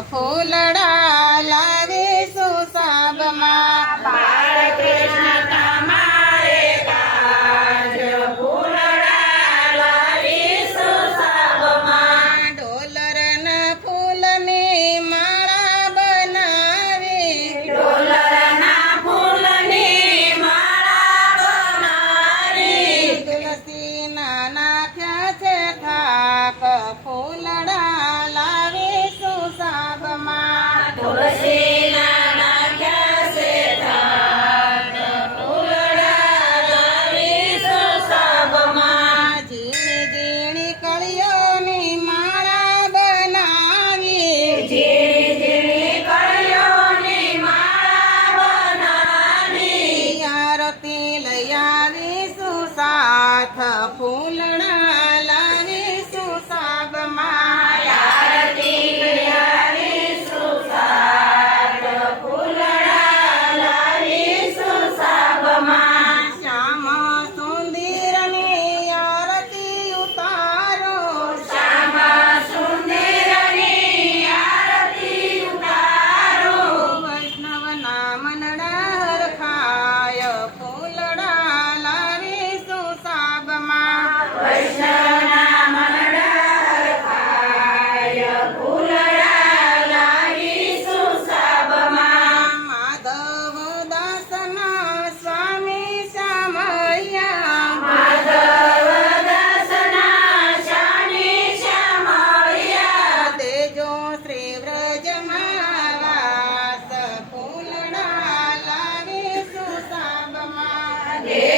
फूलड़ा Papo.